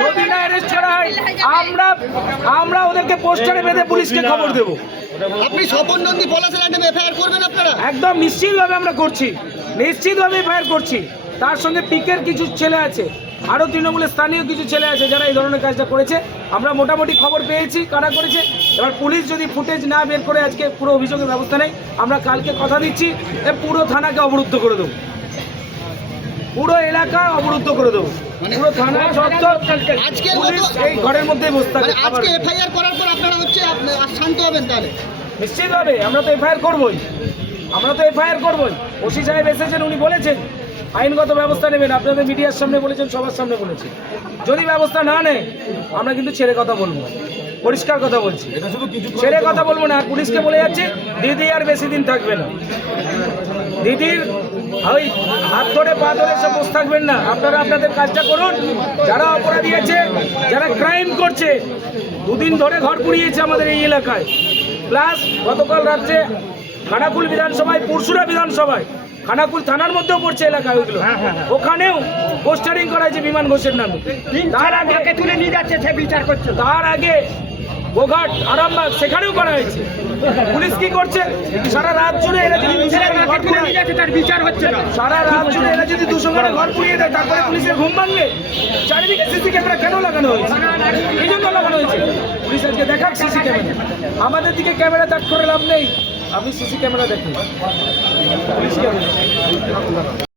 যদি না অ্যারেস্ট করা হয় আমরা ওদেরকে পোস্টারে বেঁধে পুলিশকে খবর দেবো। আপনি স্বপন নন্দী পলাশের আন্ডারে এফআইআর করবেন আপনারা? একদম নিশ্চিতভাবে আমরা করছি, নিশ্চিতভাবে এফআইআর করছি। তার সঙ্গে পিকের কিছু ছেলে আছে, আরও তৃণমূলের স্থানীয় কিছু ছেলে আছে যারা এই ধরনের কাজটা করেছে। আমরা মোটামুটি খবর পেয়েছি কারা করেছে। এবার পুলিশ যদি ফুটেজ না বের করে আজকে পুরো অভিযোগের ব্যবস্থা নেই, আমরা কালকে কথা দিচ্ছি পুরো থানাকে অবরুদ্ধ করে দেবো, পুরো এলাকা অবরুদ্ধ করে দেবো, পুরো থানা চত্বর পুলিশ এই ঘরের মধ্যেই বসে থাকবে। আজকে এফআইআর করার পর আপনারা শান্ত হবেন তাহলে? নিশ্চিতভাবে আমরা তো এফআইআর করবোই, আমরা তো এফআইআর করবোই। ওসি সাহেব এসেছেন, উনি বলেছেন আইনগত ব্যবস্থা নেবেন, আপনাদের মিডিয়ার সামনে বলেছেন, সবার সামনে বলেছেন। যদি ব্যবস্থা না নেয় আমরা কিন্তু ছেড়ে কথা বলবো, পরিষ্কার কথা বলছি, ছেড়ে কথা বলবো না। পুলিশকে বলে যাচ্ছি দিদি আর বেশি দিন থাকবে না, দিদির ওই হাত ধরে পা ধরে সব বসে থাকবেন না। আপনারা আপনাদের কাজটা করুন। যারা অপরাধী আছে, যারা ক্রাইম করছে, দুদিন ধরে ঘর পুড়িয়েছে আমাদের এই এলাকায়, প্লাস গতকাল রাত্রে খানাকুল বিধানসভায়, পুরসুরা বিধানসভায়, খানাকুল থানার মধ্যেও পড়ছে এলাকা, ওইগুলো ওখানেও পোস্টারিং করা হয়েছে বিমান ঘোষের নামে। তার আগে তুলে নিয়ে যাচ্ছে, সে বিচার করছে। তার আগে গোঘাট, আরামবাগ, সেখানেও করা হয়েছে। পুলিশ কি করছে? সারা রাত জুড়ে এরা যদি তার বিচার হচ্ছে না, সারা রাত জুড়ে এরা যদি 200 ঘরে ঘর পুড়িয়ে দেয়, তারপরে পুলিশের ঘুম ভাঙবে। চারিদিকে সিসি ক্যামেরা কেন লাগানো হয়েছে? এই জন্য লাগানো হয়েছে পুলিশ আজকে দেখাক সিসি ক্যামেরা। আমাদের দিকে ক্যামেরা তাক করে লাভ নেই, আপনি সিসি ক্যামেরা দেখুন। পুলিশ